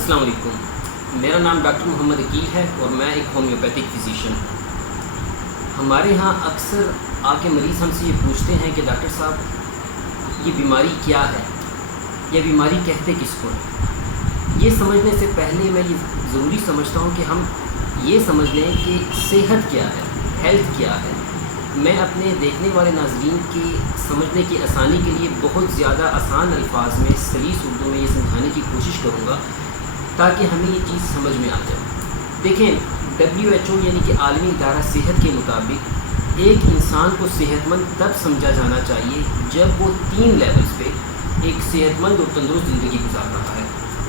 السلام علیکم، میرا نام ڈاکٹر محمد عقیل ہے اور میں ایک ہومیوپیتھک فزیشین ہوں۔ ہمارے ہاں اکثر آ کے مریض ہم سے یہ پوچھتے ہیں کہ ڈاکٹر صاحب یہ بیماری کیا ہے یا بیماری کہتے کس کو ہے۔ یہ سمجھنے سے پہلے میں یہ ضروری سمجھتا ہوں کہ ہم یہ سمجھ لیں کہ صحت کیا ہے، ہیلتھ کیا ہے۔ میں اپنے دیکھنے والے ناظرین کے سمجھنے کی آسانی کے لیے بہت زیادہ آسان الفاظ میں سلیس اردو میں یہ سمجھانے کی کوشش کروں گا تاکہ ہمیں یہ چیز سمجھ میں آ جائے۔ دیکھیں، WHO یعنی کہ عالمی ادارہ صحت کے مطابق ایک انسان کو صحت مند تب سمجھا جانا چاہیے جب وہ 3 لیولز پہ ایک صحت مند اور تندرست زندگی گزار رہا ہے۔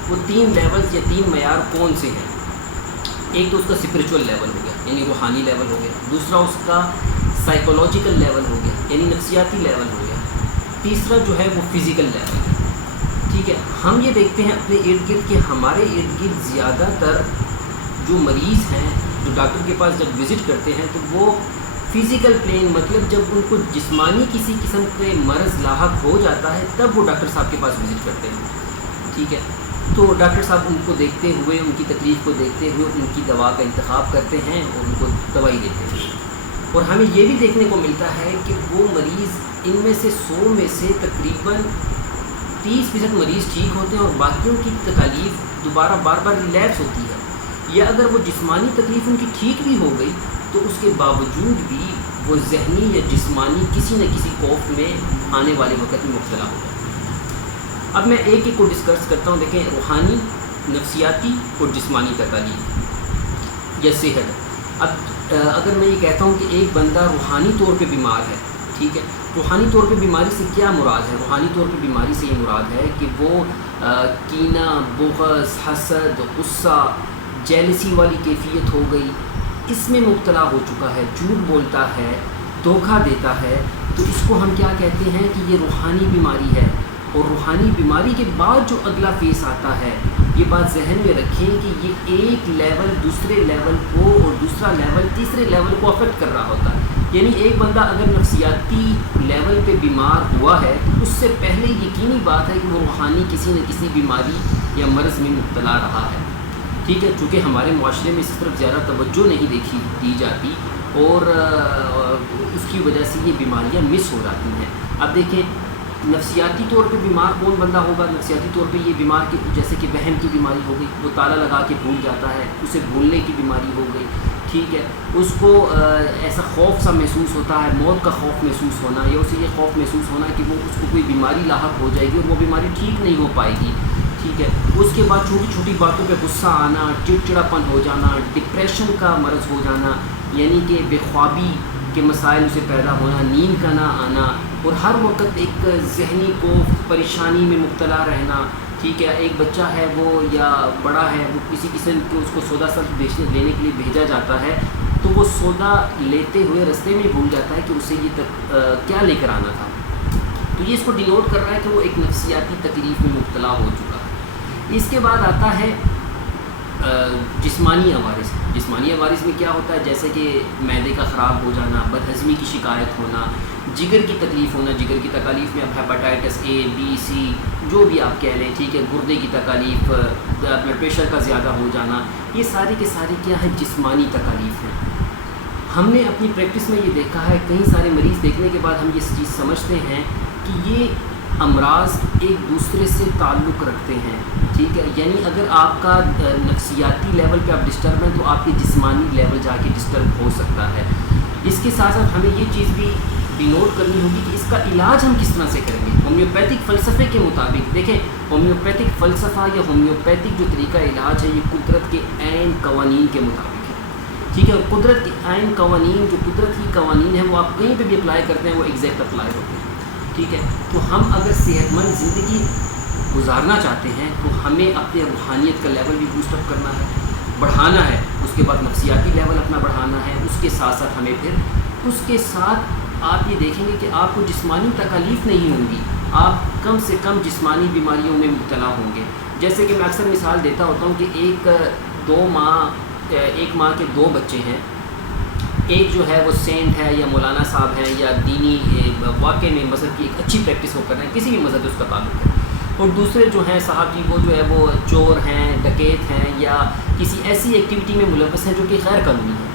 وہ 3 لیولز یا 3 معیار کون سے ہیں؟ ایک تو اس کا اسپریچول لیول ہو گیا یعنی روحانی لیول ہو گیا، دوسرا اس کا سائیکولوجیکل لیول ہو گیا یعنی نفسیاتی لیول ہو گیا، تیسرا جو ہے وہ فزیکل لیول ہے۔ ٹھیک ہے، ہم یہ دیکھتے ہیں اپنے ارد گرد کہ ہمارے ارد گرد زیادہ تر جو مریض ہیں جو ڈاکٹر کے پاس جب وزٹ کرتے ہیں تو وہ فزیکل پلین مطلب جب ان کو جسمانی کسی قسم کے مرض لاحق ہو جاتا ہے تب وہ ڈاکٹر صاحب کے پاس وزٹ کرتے ہیں۔ ٹھیک ہے، تو ڈاکٹر صاحب ان کو دیکھتے ہوئے، ان کی تکلیف کو دیکھتے ہوئے ان کی دوا کا انتخاب کرتے ہیں اور ان کو دوائی دیتے ہیں۔ اور ہمیں یہ بھی دیکھنے کو ملتا ہے کہ وہ مریض ان میں سے 100 میں سے تقریباً 30% مریض ٹھیک ہوتے ہیں اور باقیوں کی تکالیف دوبارہ بار بار ریلیپس ہوتی ہے، یا اگر وہ جسمانی تکلیف ان کی ٹھیک بھی ہو گئی تو اس کے باوجود بھی وہ ذہنی یا جسمانی کسی نہ کسی کوفت میں آنے والے وقت میں مبتلا ہو جاتا ہے۔ اب میں ایک کو ڈسکس کرتا ہوں۔ دیکھیں، روحانی، نفسیاتی اور جسمانی تکالیف یا صحت۔ اب اگر میں یہ کہتا ہوں کہ ایک بندہ روحانی طور پہ بیمار ہے، ٹھیک ہے، روحانی طور پہ بیماری سے کیا مراد ہے؟ روحانی طور پہ بیماری سے یہ مراد ہے کہ وہ کینہ، بغض، حسد، غصہ، جیلسی والی کیفیت ہو گئی، اس میں مبتلا ہو چکا ہے، جھوٹ بولتا ہے، دھوکہ دیتا ہے، تو اس کو ہم کیا کہتے ہیں کہ یہ روحانی بیماری ہے۔ اور روحانی بیماری کے بعد جو اگلا فیس آتا ہے، یہ بات ذہن میں رکھیں کہ یہ ایک لیول دوسرے لیول کو اور دوسرا لیول تیسرے لیول کو افیکٹ کر رہا ہوتا ہے۔ یعنی ایک بندہ اگر نفسیاتی لیول پہ بیمار ہوا ہے تو اس سے پہلے یقینی بات ہے کہ وہ روحانی کسی نہ کسی بیماری یا مرض میں مبتلا رہا ہے۔ ٹھیک ہے، چونکہ ہمارے معاشرے میں اس طرف زیادہ توجہ نہیں دی جاتی اور اس کی وجہ سے یہ بیماریاں مس ہو جاتی ہیں۔ اب دیکھیں، نفسیاتی طور پہ بیمار کون بندہ ہوگا؟ نفسیاتی طور پہ یہ بیمار کی جیسے کہ وہم کی بیماری ہو گئی، وہ تالا لگا کے بھول جاتا ہے، اسے بھولنے کی بیماری ہو گئی، ٹھیک ہے، اس کو ایسا خوف سا محسوس ہوتا ہے، موت کا خوف محسوس ہونا، یا اسے یہ خوف محسوس ہونا کہ وہ اس کو کوئی بیماری لاحق ہو جائے گی اور وہ بیماری ٹھیک نہیں ہو پائے گی، ٹھیک ہے۔ اس کے بعد چھوٹی چھوٹی باتوں پہ غصہ آنا، چڑچڑاپن ہو جانا، ڈپریشن کا مرض ہو جانا، یعنی کہ بے خوابی کے مسائل اسے پیدا ہونا، نیند کا نہ آنا، اور ہر وقت ایک ذہنی کو پریشانی میں مبتلا رہنا، ٹھیک ہے۔ ایک بچہ ہے وہ یا بڑا ہے، وہ کسی قسم کے اس کو سودا سب لینے کے لیے بھیجا جاتا ہے تو وہ سودا لیتے ہوئے رستے میں بھول جاتا ہے کہ اسے یہ کیا لے کر آنا تھا، تو یہ اس کو ڈینوٹ کر رہا ہے کہ وہ ایک نفسیاتی تکلیف میں مبتلا ہو چکا ہے۔ اس کے بعد آتا ہے جسمانی عوارض۔ جسمانی عوارض میں کیا ہوتا ہے؟ جیسے کہ معدے کا خراب ہو جانا، بدہضمی کی شکایت ہونا، جگر کی تکلیف ہونا۔ جگر کی تکالیف میں اب ہیپاٹائٹس A B C جو بھی آپ کہہ لیں، ٹھیک ہے، گردے کی تکالیف، بلڈ پریشر کا زیادہ ہو جانا، یہ ساری کے ساری کیا ہے؟ جسمانی تکالیف ہیں۔ ہم نے اپنی پریکٹس میں یہ دیکھا ہے، کئی سارے مریض دیکھنے کے بعد ہم یہ چیز سمجھتے ہیں کہ یہ امراض ایک دوسرے سے تعلق رکھتے ہیں، ٹھیک ہے۔ یعنی اگر آپ کا نفسیاتی لیول پہ آپ ڈسٹرب ہیں تو آپ کے جسمانی لیول جا کے ڈسٹرب ہو سکتا ہے۔ اس کے ساتھ ساتھ ہمیں یہ چیز بھی نوٹ کرنی ہوگی کہ اس کا علاج ہم کس طرح سے کریں گے۔ ہومیوپیتھک فلسفے کے مطابق دیکھیں، ہومیوپیتھک فلسفہ یا ہومیوپیتھک جو طریقہ علاج ہے یہ قدرت کے عین قوانین کے مطابق ہے، ٹھیک ہے۔ قدرت کے عین قوانین، جو قدرتی قوانین ہیں وہ آپ کہیں پہ بھی اپلائی کرتے ہیں وہ ایگزیکٹ اپلائی ہوتے ہیں، ٹھیک ہے۔ تو ہم اگر صحت مند زندگی گزارنا چاہتے ہیں تو ہمیں اپنے روحانیت کا لیول بھی بوسٹ اپ کرنا ہے، بڑھانا ہے، اس کے بعد نفسیاتی لیول اپنا بڑھانا ہے، اس کے ساتھ ساتھ ہمیں پھر اس کے ساتھ آپ یہ دیکھیں گے کہ آپ کو جسمانی تکالیف نہیں ہوں گی، آپ کم سے کم جسمانی بیماریوں میں مبتلا ہوں گے۔ جیسے کہ میں اکثر مثال دیتا ہوتا ہوں کہ ایک ماں کے 2 بچے ہیں، ایک جو ہے وہ سینٹ ہے یا مولانا صاحب ہیں یا دینی واقعے میں مذہب کی ایک اچھی پریکٹس وہ کر رہے ہیں، کسی بھی مذہب سے اس کا تعلق ہے، اور دوسرے جو ہیں صاحب جی وہ جو ہے وہ چور ہیں، ڈکیت ہیں، یا کسی ایسی ایکٹیویٹی میں ملوث ہیں جو کہ غیر قانونی ہے۔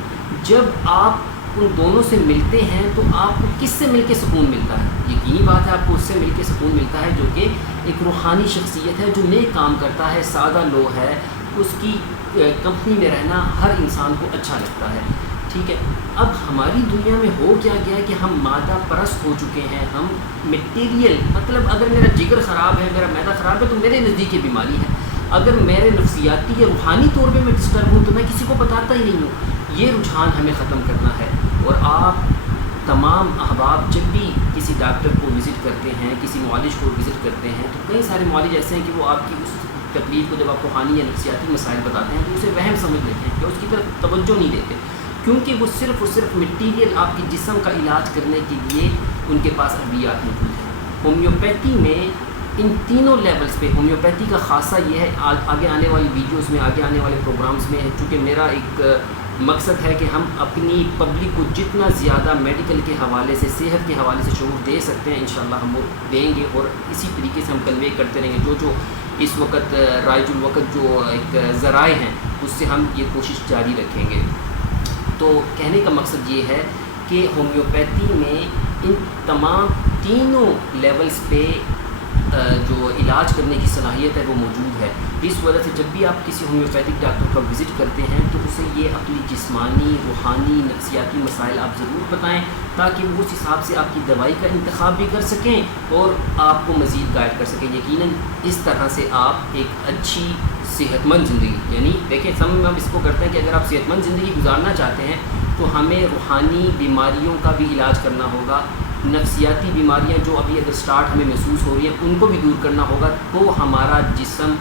جب آپ ان دونوں سے ملتے ہیں تو آپ کو کس سے مل کے سکون ملتا ہے؟ یقینی بات ہے آپ کو اس سے مل کے سکون ملتا ہے جو کہ ایک روحانی شخصیت ہے، جو نیک کام کرتا ہے، سادہ لو ہے، اس کی کمپنی میں رہنا ہر انسان کو اچھا لگتا ہے۔ ٹھیک ہے، اب ہماری دنیا میں ہو کیا گیا ہے کہ ہم مادہ پرست ہو چکے ہیں، ہم میٹیریل، مطلب اگر میرا جگر خراب ہے، میرا معدہ خراب ہے تو میرے نزدیک یہ بیماری ہے، اگر میرے نفسیاتی یا روحانی طور پہ میں ڈسٹرب ہوں تو میں کسی کو بتاتا ہی نہیں ہوں۔ یہ رجحان ہمیں ختم کرنا ہے، اور آپ تمام احباب جب بھی کسی ڈاکٹر کو وزٹ کرتے ہیں، کسی معالج کو وزٹ کرتے ہیں، تو کئی سارے معالج ایسے ہیں کہ وہ آپ کی اس تکلیف کو جب آپ روحانی یا نفسیاتی مسائل بتاتے ہیں تو اسے وہم سمجھ لیتے ہیں کہ اس کی طرف توجہ نہیں دیتے، کیونکہ وہ صرف اور صرف مٹیریل آپ کی جسم کا علاج کرنے کے لیے ان کے پاس ادویات موجود ہیں۔ ہومیوپیتھی میں ان تینوں لیولز پہ ہومیوپیتھی کا خاصہ یہ ہے، آگے آنے والی ویڈیوز میں، آگے آنے والے پروگرامز میں، چونکہ میرا ایک مقصد ہے کہ ہم اپنی پبلک کو جتنا زیادہ میڈیکل کے حوالے سے، صحت کے حوالے سے شعور دے سکتے ہیں انشاءاللہ ہم وہ دیں گے، اور اسی طریقے سے ہم کنوے کرتے رہیں گے۔ جو اس وقت رائج الوقت جو ایک ذرائع ہیں اس سے ہم یہ کوشش جاری رکھیں گے۔ تو کہنے کا مقصد یہ ہے کہ ہومیوپیتھی میں ان تمام تینوں لیولز پہ جو علاج کرنے کی صلاحیت ہے وہ موجود ہے۔ اس وجہ سے جب بھی آپ کسی ہومیوپیتھک ڈاکٹر کا وزٹ کرتے ہیں تو اسے یہ اپنی جسمانی، روحانی، نفسیاتی مسائل آپ ضرور بتائیں، تاکہ وہ اس حساب سے آپ کی دوائی کا انتخاب بھی کر سکیں اور آپ کو مزید گائیڈ کر سکیں۔ یقیناً اس طرح سے آپ ایک اچھی صحت مند زندگی، یعنی دیکھیں ہم اس کو کرتے ہیں کہ اگر آپ صحت مند زندگی گزارنا چاہتے ہیں تو ہمیں روحانی بیماریوں کا بھی علاج کرنا ہوگا، نفسیاتی بیماریاں جو ابھی اگر سٹارٹ ہمیں محسوس ہو رہی ہیں ان کو بھی دور کرنا ہوگا، تو ہمارا جسم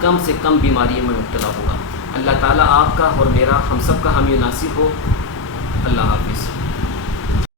کم سے کم بیماریوں میں مبتلا ہوگا۔ اللہ تعالیٰ آپ کا اور میرا، ہم سب کا حامی و ناصر ہو۔ اللہ حافظ۔